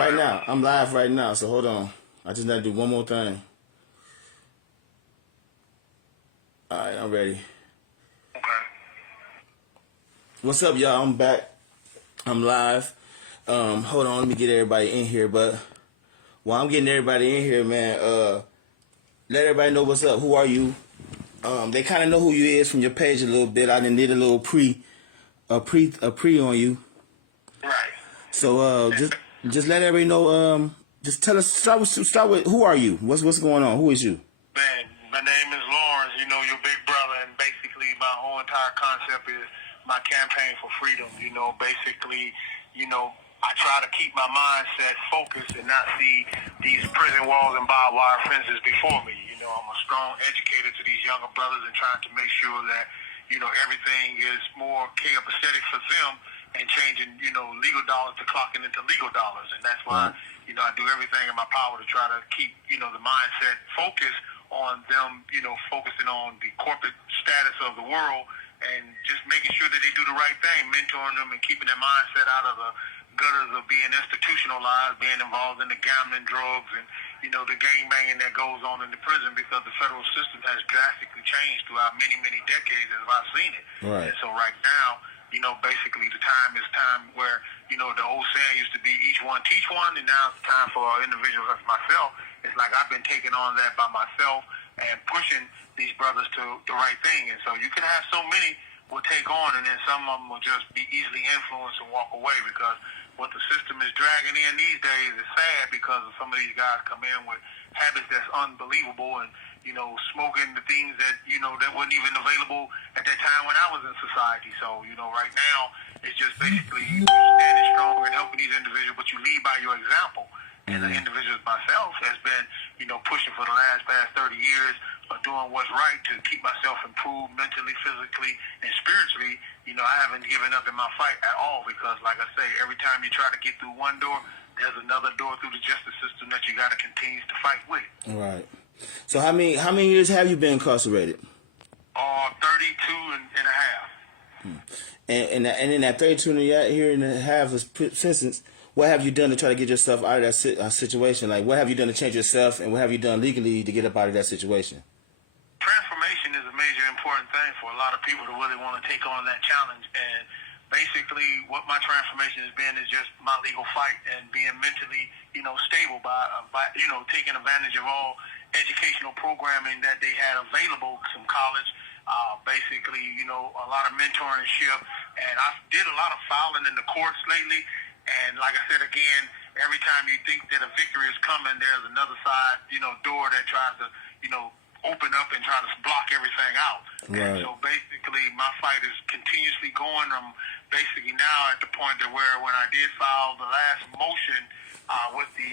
right now. I'm live right now, so hold on. I just gotta do one more thing. Alright, I'm ready. Okay. What's up, y'all? I'm back. I'm live. Hold on, let me get everybody in here, but while I'm getting everybody in here, man, let everybody know what's up. Who are you? They kind of know who you is from your page a little bit. I done did a little pre on you. Right. So just let everybody know. Just tell us. Start with who are you? What's going on? Who is you? Man, my name is Lawrence. You know, your big brother, and basically my whole entire concept is my campaign for freedom. You know, basically, I try to keep my mindset focused and not see these prison walls and barbed wire fences before me. You know, I'm a strong educator to these younger brothers and trying to make sure that, everything is more copacetic for them and changing, legal dollars to clocking into legal dollars. And that's why, I do everything in my power to try to keep, the mindset focused on them, focusing on the corporate status of the world and just making sure that they do the right thing, mentoring them and keeping their mindset out of the gutters of being institutionalized, being involved in the gambling, drugs, and, the gang banging that goes on in the prison, because the federal system has drastically changed throughout many, many decades as I've seen it. Right. And so right now, basically the time is time where, the old saying used to be each one teach one, and now it's time for individuals like myself. It's like I've been taking on that by myself and pushing these brothers to the right thing. And so you can have so many will take on, and then some of them will just be easily influenced and walk away, because what the system is dragging in these days is sad, because of some of these guys come in with habits that's unbelievable and, smoking the things that, that wasn't even available at that time when I was in society. So, right now, it's just basically you standing strong and helping these individuals, but you lead by your example. And the individuals myself has been, pushing for the past 30 years of doing what's right to keep myself improved mentally, physically, and spiritually. I haven't given up in my fight at all, because, like I say, every time you try to get through one door, there's another door through the justice system that you got to continue to fight with. Right. So how many years have you been incarcerated? 32 and a half. And in that 32 and a half sentence, what have you done to try to get yourself out of that situation? Like, what have you done to change yourself, and what have you done legally to get up out of that situation? Transformation is a major important thing for a lot of people to really want to take on that challenge. And basically what my transformation has been is just my legal fight and being mentally, stable by taking advantage of all educational programming that they had available from college. Basically, a lot of mentorship, and I did a lot of filing in the courts lately. And like I said, again, every time you think that a victory is coming, there's another side, door that tries to, open up and try to block everything out. Right. And so basically my fight is continuously going. I'm basically now at the point that where when I did file the last motion with the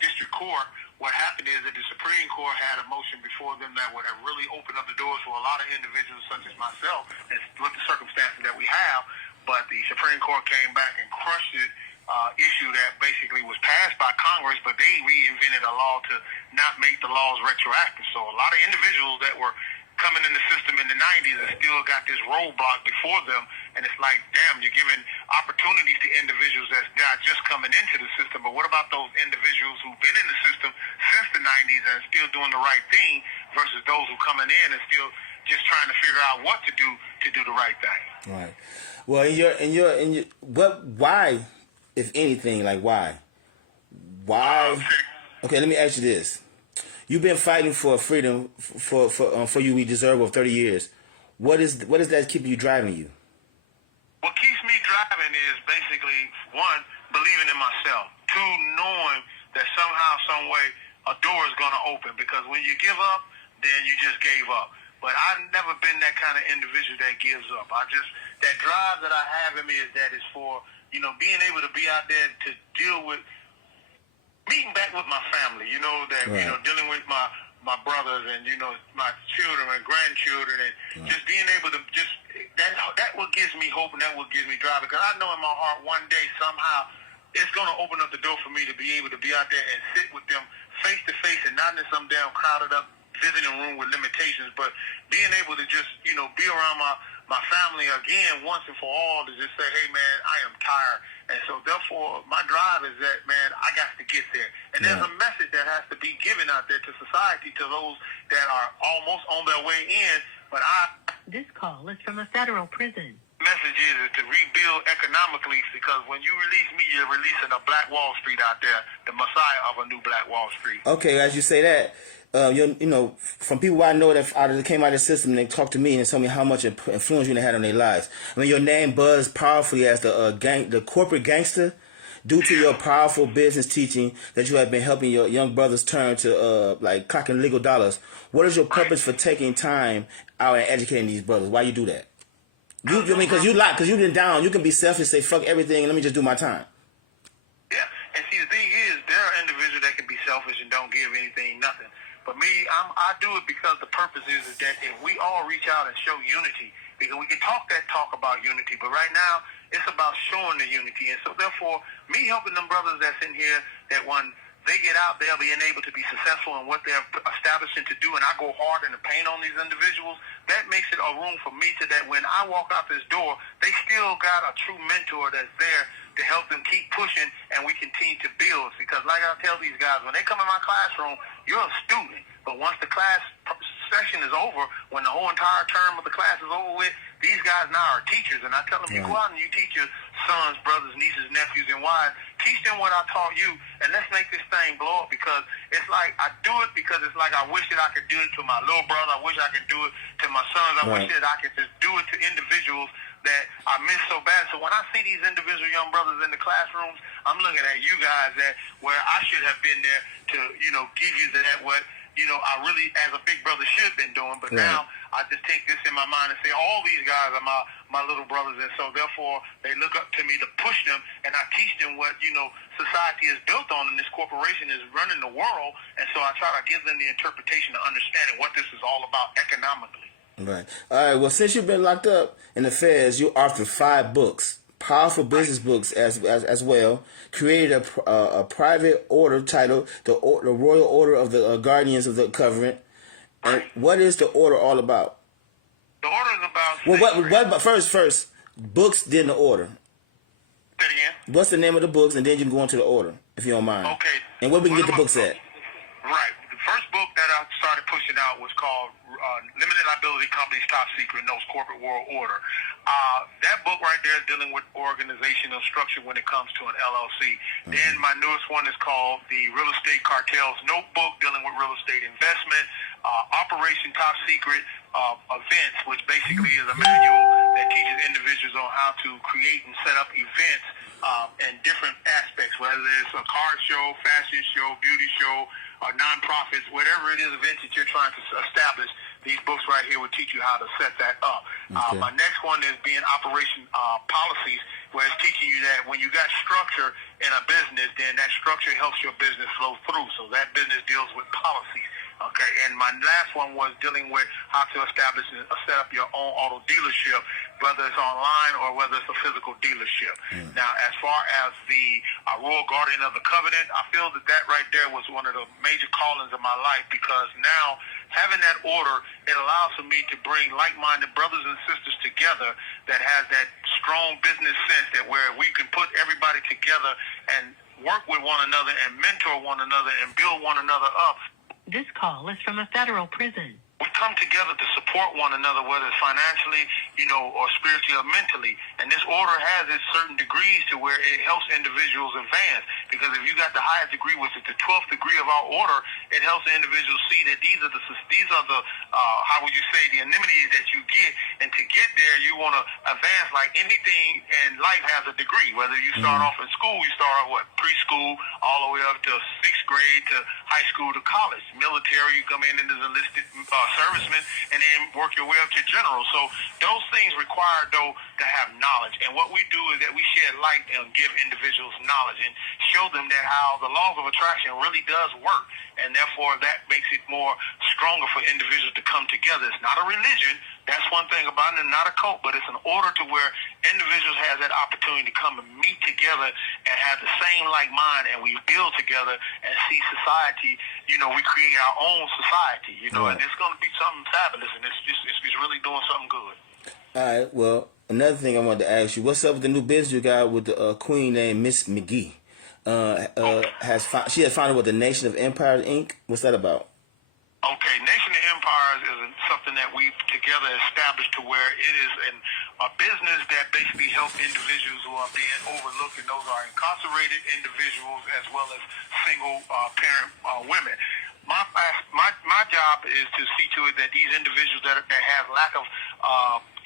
district court, what happened is that the Supreme Court had a motion before them that would have really opened up the doors for a lot of individuals such as myself, and with the circumstances that we have. But the Supreme Court came back and crushed it, issue that basically was passed by Congress, but they reinvented a law to not make the laws retroactive. So a lot of individuals that were coming in the system in the 90s and still got this roadblock before them, and it's like, damn, you're giving opportunities to individuals that's not just coming into the system, but what about those individuals who've been in the system since the 90s and still doing the right thing versus those who coming in and still just trying to figure out what to do the right thing. Right. Well, why, if anything, like why? Okay, let me ask you this. You've been fighting for freedom for you we deserve of 30 years. What is that keeping you driving you? What keeps me driving is basically, one, believing in myself. Two, knowing that somehow, some way, a door is going to open. Because when you give up, then you just gave up. But I've never been that kind of individual that gives up. That drive that I have in me is for, being able to be out there to deal with, meeting back with my family, Right. Dealing with my brothers and, my children and grandchildren, and Right. just being able to that what gives me hope, and that what gives me drive, because I know in my heart one day somehow it's going to open up the door for me to be able to be out there and sit with them face to face, and not in some damn crowded up visiting room with limitations, but being able to just, be around my family again once and for all, to just say, hey man, I am tired. And so therefore my drive is that, man, I got to get there. And there's a message that has to be given out there to society, to those that are almost on their way in. But This call is from a federal prison. message is to rebuild economically, because when you release me, you're releasing a Black Wall Street out there, the messiah of a new Black Wall Street. Okay, as you say that, you know, from people I know that came out of the system, and they talked to me and told me how much influence you had on their lives. I mean, your name buzzed powerfully as the corporate gangster, due to your powerful business teaching that you have been helping your young brothers turn to like clocking legal dollars. What is your purpose for taking time out and educating these brothers? Why you do that? I mean, because you've been down. You can be selfish, say fuck everything, and let me just do my time. Yeah, and see, the thing is, there are individuals that can be selfish and don't give anything, nothing. But me, I do it because the purpose is that if we all reach out and show unity, because we can talk about unity, but right now it's about showing the unity. And so therefore, me helping them brothers that's in here, that when they get out, they'll be able to be successful in what they're establishing to do, and I go hard in the paint on these individuals, that makes it a room for me to that when I walk out this door, they still got a true mentor that's there to help them keep pushing, and we continue to build. Because like I tell these guys, when they come in my classroom, you're a student, but once the class session is over, when the whole entire term of the class is over with, these guys now are teachers, and I tell them, you go out and you teach your sons, brothers, nieces, nephews, and wives. Teach them what I taught you, and let's make this thing blow up, because it's like I do it because it's like I wish that I could do it to my little brother. I wish I could do it to my sons. I wish that I could just do it to individuals that I miss so bad. So when I see these individual young brothers in the classrooms, I'm looking at you guys that where I should have been there to, you know, give you that what, you know, I really, as a big brother, should have been doing. But now I just take this in my mind and say, all these guys are my little brothers. And so therefore, they look up to me to push them. And I teach them what, you know, society is built on, and this corporation is running the world. And so I try to give them the interpretation of understanding what this is all about economically. Right. All right. Well, since you've been locked up in the feds, you authored 5 books, powerful business books as well. Created a private order titled the Royal Order of the Guardians of the Covenant. And what is the order all about? The order is about. Well, what? First, books, then the order. Say it again. What's the name of the books, and then you can go into the order if you don't mind. Okay. And where we can get the books at? Right. The first book that I started pushing out was called Limited Liability Companies Top Secret Knows Corporate World Order. That book right there is dealing with organizational structure when it comes to an LLC. Then my newest one is called The Real Estate Cartels Notebook, dealing with real estate investment. Operation Top Secret Events, which basically is a manual that teaches individuals on how to create and set up events in different aspects, whether it's a car show, fashion show, beauty show, or nonprofits, whatever it is, events that you're trying to establish. These books right here will teach you how to set that up. My next one is being Operation Policies, where it's teaching you that when you got structure in a business, then that structure helps your business flow through. So that business deals with policies. Okay, and my last one was dealing with how to establish and set up your own auto dealership, whether it's online or whether it's a physical dealership. Now, as far as the Royal Guardian of the Covenant, I feel that right there was one of the major callings of my life, because now having that order, it allows for me to bring like-minded brothers and sisters together that has that strong business sense, that where we can put everybody together and work with one another and mentor one another and build one another up. This call is from a federal prison. We come together to support one another, whether it's financially, you know, or spiritually or mentally. And this order has its certain degrees to where it helps individuals advance. Because if you got the highest degree, which is the 12th degree of our order, it helps the individuals see that these are the how would you say, the amenities that you get. And to get there, you want to advance. Like anything in life has a degree. Whether you start off in school, you start off preschool, all the way up to 6th grade, to high school, to college. Military, you come in as enlisted servicemen, and then work your way up to general. So those things require, though, to have knowledge. And what we do is that we shed light and give individuals knowledge and show them that how the laws of attraction really does work. And therefore, that makes it more stronger for individuals to come together. It's not a religion. That's one thing about it, not a cult, but it's an order to where individuals have that opportunity to come and meet together and have the same like mind, and we build together and see society. You know, we create our own society, you know, and it's going to be something fabulous, and it's really doing something good. All right. Well, another thing I wanted to ask you, what's up with the new business you got with the queen named Miss McGee? she has founded what, the Nation of Empires Inc. What's that about? Okay, Nation of Empires is something that we together established to where it is a business that basically helps individuals who are being overlooked, and those are incarcerated individuals as well as single parent women. My job is to see to it that these individuals that have lack of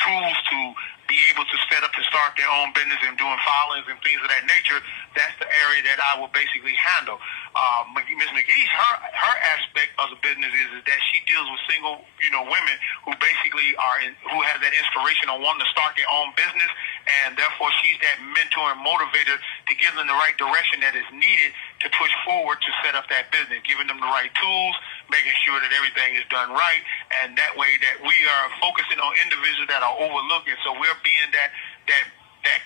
tools to be able to set up to start their own business and doing filings and things of that nature, that's the area that I will basically handle. Ms. McGee's, her aspect of the business is that she deals with single, women who basically who have that inspiration on wanting to start their own business, and therefore she's that mentor and motivator to give them the right direction that is needed to push forward to set up that business, giving them the right tools, making sure that everything is done right, and that way that we are focusing on individuals that are overlooked, and so we're being that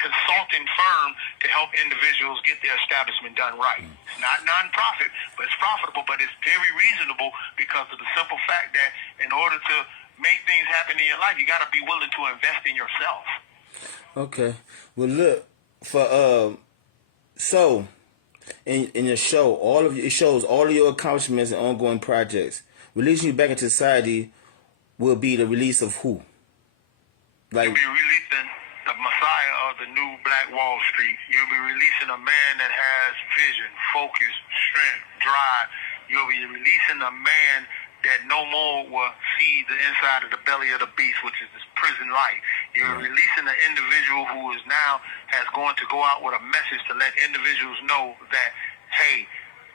consulting firm to help individuals get their establishment done right. It's not non-profit, but it's profitable, but it's very reasonable because of the simple fact that in order to make things happen in your life, you got to be willing to invest in yourself. Okay. Well, look, so in your show, it shows all of your accomplishments and ongoing projects. Releasing you back into society will be the release of who? You'll be releasing the Messiah of the new Black Wall Street. You'll be releasing a man that has vision, focus, strength, drive. You'll be releasing a man that no more will see the inside of the belly of the beast, which is this prison life. You're releasing an individual who is now has going to go out with a message to let individuals know that, hey,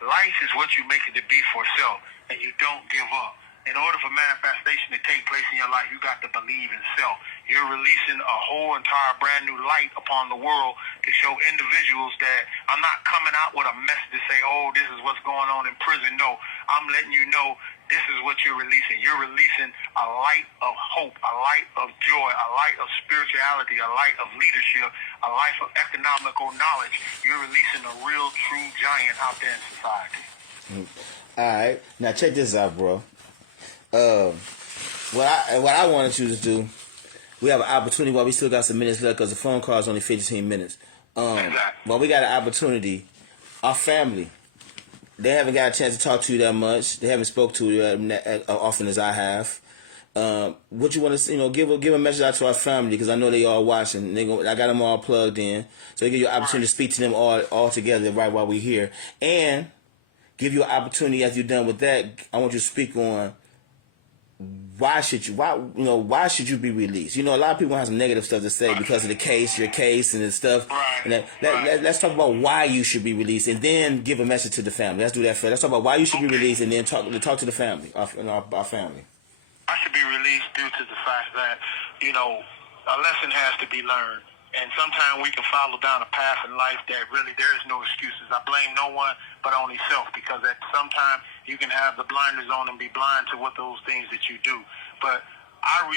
life is what you make it to be for self, and you don't give up. In order for manifestation to take place in your life, you got to believe in self. You're releasing a whole entire brand new light upon the world to show individuals that I'm not coming out with a message to say, oh, this is what's going on in prison. No, I'm letting you know this is what you're releasing. You're releasing a light of hope, a light of joy, a light of spirituality, a light of leadership, a life of economical knowledge. You're releasing a real, true giant out there in society. All right. Now check this out, bro. What I wanted you to do, we have an opportunity while we still got some minutes left because the phone call is only 15 minutes. But we got an opportunity. Our family, they haven't got a chance to talk to you that much. They haven't spoke to you as often as I have. What you want to, give a message out to our family because I know they all watching. I got them all plugged in, so they give you an opportunity to speak to them all together right while we're here, and give you an opportunity after you're done with that. I want you to speak on. Why should you be released? A lot of people have some negative stuff to say because of your case and stuff. Right. And let's talk about why you should be released, and then give a message to the family. Let's do that first. Let's talk about why you should be released, and then talk to the family, our family. I should be released due to the fact that, a lesson has to be learned. And sometimes we can follow down a path in life that really there is no excuses. I blame no one but only self, because at sometimes you can have the blinders on and be blind to what those things that you do. But I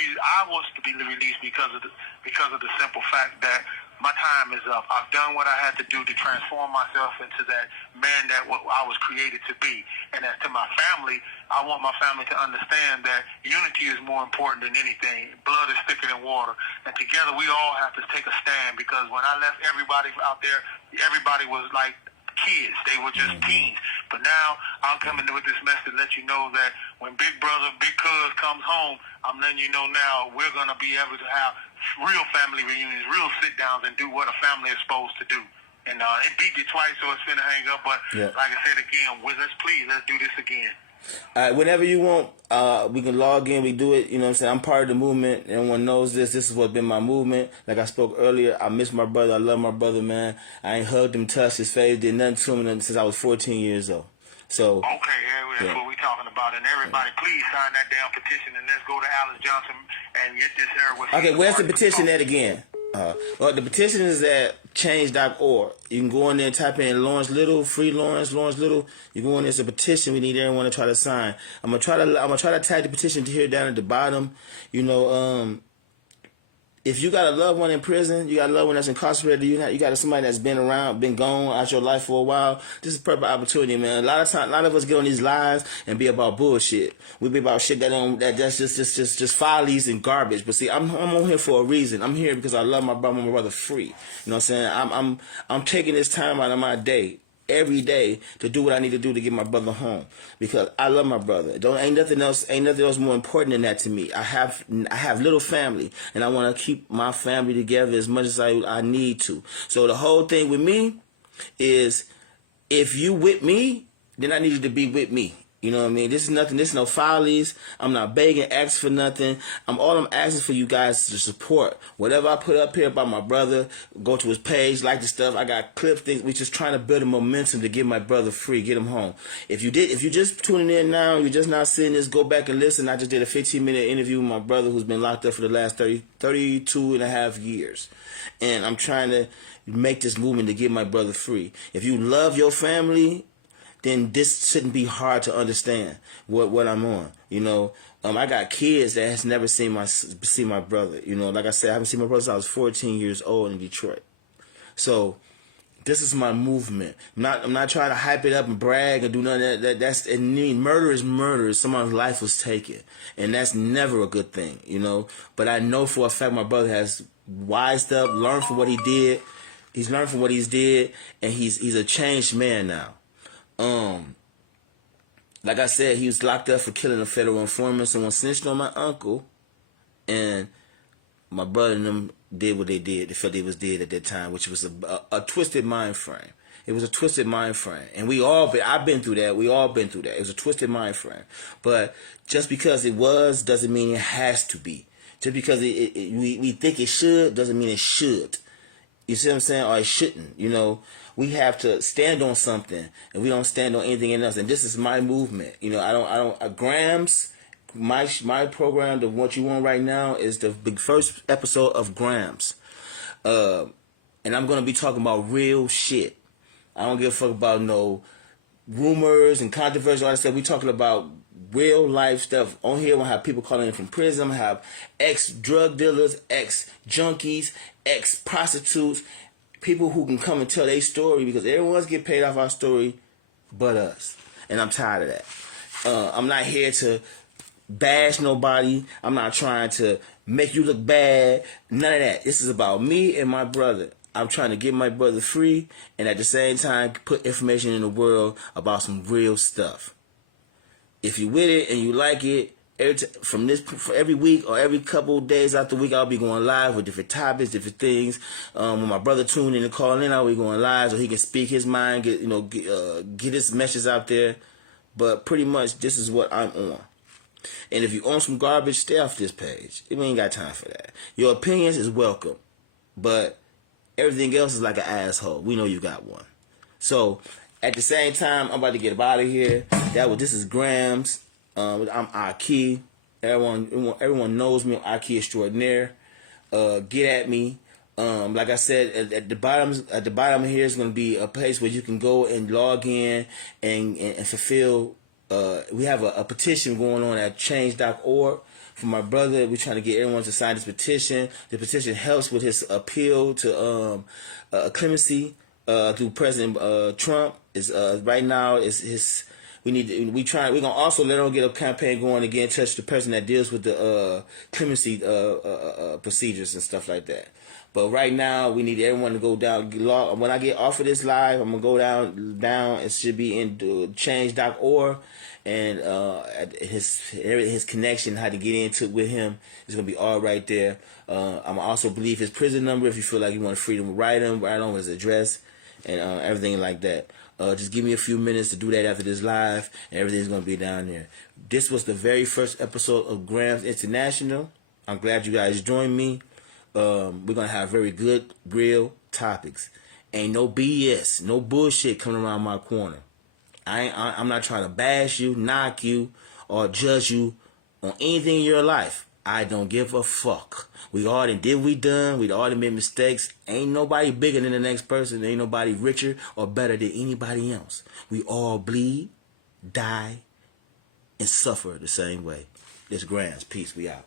was to be released because of the simple fact that my time is up. I've done what I had to do to transform myself into that man that I was created to be. And as to my family, I want my family to understand that unity is more important than anything. Blood is thicker than water. And together we all have to take a stand, because when I left everybody out there, everybody was like kids. They were just teens. But now I'm coming with this message to let you know that when Big Brother, Big Cuz comes home, I'm letting you know now we're going to be able to have real family reunions, real sit-downs, and do what a family is supposed to do. And it beat you twice, so it's finna hang up. But like I said again, let's do this again. All right, whenever you want, we can log in, we do it. You know what I'm saying? I'm part of the movement. Everyone knows this. This is what's been my movement. Like I spoke earlier, I miss my brother. I love my brother, man. I ain't hugged him, touched his face, did nothing to him since I was 14 years old. So okay, that's what we're talking about. And everybody, please sign that damn petition, and let's go to Alice Johnson and get this here. Okay, where's the petition at again? Well, the petition is at change.org. You can go in there and type in Lawrence Little, free Lawrence Little. You go in there, it's a petition. We need everyone to try to sign. I'm gonna try to tag the petition to here down at the bottom. If you got a loved one in prison, you got a loved one that's incarcerated, you got somebody that's been around, been gone out your life for a while, this is a perfect opportunity, man. A lot of us get on these lives and be about bullshit. We be about shit that's just follies and garbage. But see, I'm on here for a reason. I'm here because I love my brother free. You know what I'm saying? I'm taking this time out of my day every day to do what I need to do to get my brother home, because I love my brother. Ain't nothing else more important than that to me. I have little family, and I want to keep my family together as much as I need to. So the whole thing with me is, if you with me, then I need you to be with me. You know what I mean? This is nothing. This is no follies. I'm not begging, asking for nothing. All I'm asking for you guys to support. Whatever I put up here about my brother, go to his page, like the stuff. I got clip things. We just trying to build a momentum to get my brother free, get him home. If you just tuning in now, you're just not seeing this, go back and listen. I just did a 15-minute interview with my brother who's been locked up for the last 32 and a half years. And I'm trying to make this movement to get my brother free. If you love your family, then this shouldn't be hard to understand what I'm on. You know, I got kids that has never seen my brother. You know, like I said, I haven't seen my brother since I was 14 years old in Detroit. So this is my movement. I'm not trying to hype it up and brag and do none of that. Murder is murder. Someone's life was taken, and that's never a good thing. You know, but I know for a fact my brother has wised up, learned from what he did. He's learned from what he's did, and he's a changed man now. Like I said, he was locked up for killing a federal informant. Someone snitched on my uncle, and my brother and them did what they did. They felt they was dead at that time, which was a twisted mind frame. It was a twisted mind frame, and I've been through that. We all been through that. It was a twisted mind frame, but just because it was doesn't mean it has to be. Just because we think it should doesn't mean it should. You see what I'm saying? Or it shouldn't. You know, we have to stand on something, and we don't stand on anything else. And this is my movement. You know, I don't. Grams, my program, the what you want right now is the big first episode of Grams, and I'm gonna be talking about real shit. I don't give a fuck about no rumors and controversy, all that stuff. We talking about real life stuff. On here, we'll have people calling in from prison. We'll have ex-drug dealers, ex-junkies, ex-prostitutes, people who can come and tell their story, because everyone's get paid off our story but us. And I'm tired of that. I'm not here to bash nobody. I'm not trying to make you look bad. None of that. This is about me and my brother. I'm trying to get my brother free, and at the same time put information in the world about some real stuff. If you with it and you like it, for every week or every couple of days out the week, I'll be going live with different topics, different things. When my brother tune in and call in, I'll be going live so he can speak his mind, get his message out there. But pretty much, this is what I'm on. And if you own some garbage, stay off this page. We ain't got time for that. Your opinions is welcome, but everything else is like an asshole. We know you got one. So at the same time, I'm about to get up out of here. This is Grams. I'm Aki. Everyone knows me. I'm Aki Extraordinaire. Get at me. Like I said, at the bottom here is going to be a place where you can go and log in and fulfill. We have a petition going on at change.org. For my brother, we're trying to get everyone to sign this petition. The petition helps with his appeal to clemency through President Trump. Is right now is his. We're gonna also let him get a campaign going to get in touch with the person that deals with the clemency procedures and stuff like that. But right now, we need everyone to go down. When I get off of this live, I'm gonna go down. It should be in change.org, and his connection, how to get into with him, is gonna be all right there. I'm also believe his prison number if you feel like you want freedom to write on his address and everything like that. Just give me a few minutes to do that after this live, and everything's gonna be down there. This was the very first episode of Grams International. I'm glad you guys joined me. We're gonna have very good, real topics. Ain't no BS, no bullshit coming around my corner. I'm not trying to bash you, knock you, or judge you on anything in your life. I don't give a fuck. We all done we done. We all done made mistakes. Ain't nobody bigger than the next person. Ain't nobody richer or better than anybody else. We all bleed, die, and suffer the same way. This Grams. Peace. We out.